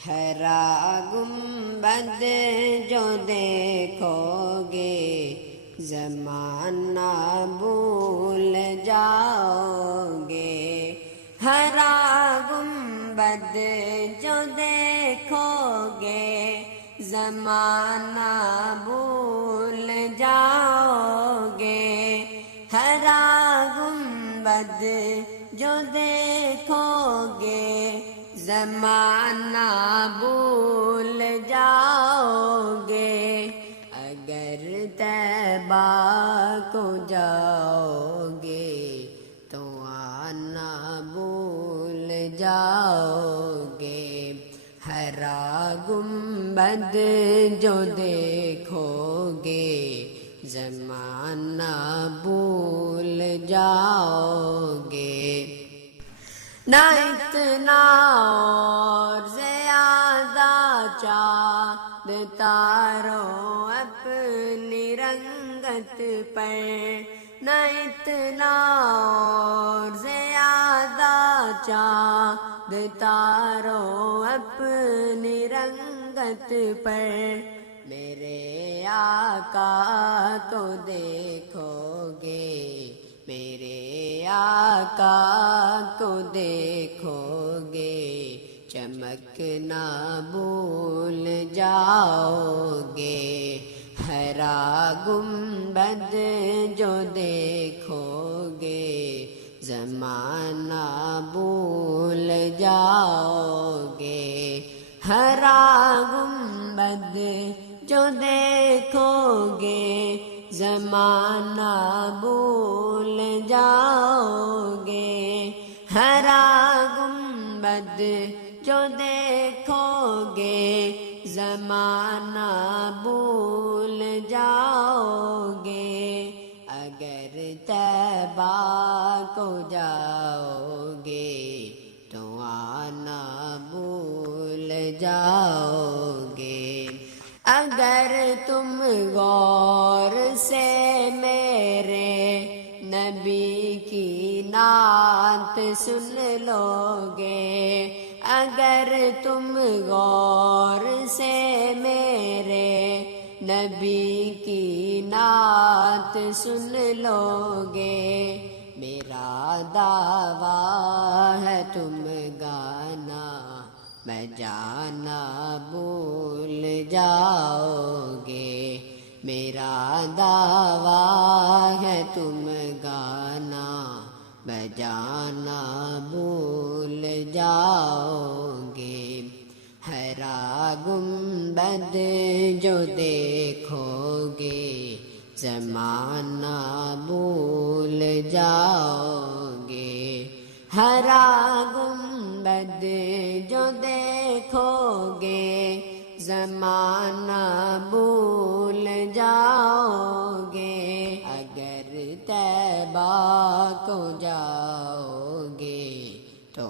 ہرا گنبد جو دیکھو گے زمانہ بھول جاؤ گے، ہرا گنبد جو دیکھو گے زمانہ بھول جاؤ گے، ہرا گنبد جو دیکھو گے زمانہ بھول جاؤ گے، اگر طیبہ کو جاؤ گے تو آنا بھول جاؤ گے، ہرا گنبد جو دیکھو گے زمانہ بھول جاؤ گے، نہ اتنا اور زیادہ چاند تاروں اپنی رنگت پر، نہ اتنا اور زیادہ چاند تاروں اپنی رنگت پر، میرے آقا کو دیکھو گے، میرے آقا کو دیکھو گے چمکنا بھول جاؤ گے، ہرا گنبد جو دیکھو گے زمانہ بھول جاؤ گے، ہرا گنبد جو دیکھو گے زمانہ بھول جاؤ گے، ہرا گنبد جو دیکھو گے زمانہ بھول جاؤ گے، اگر طیبہ کو جاؤ گے تو آنا بھول جاؤ گے، اگر تم غور سے میرے نبی کی نعت سن لو گے، اگر تم غور سے میرے نبی کی نعت سن لو گے، میرا دعویٰ ہے تم گانا بجانا بھول جاؤ گے، میرا دعویٰ ہے تم گانا بجانا بھول جاؤ گے، ہرا گنبد جو دیکھو گے زمانہ بھول جاؤ گے، ہرا گنبد جو دیکھو گے زمانہ بھول جاؤ گے، اگر طیبہ کو جاؤ گے تو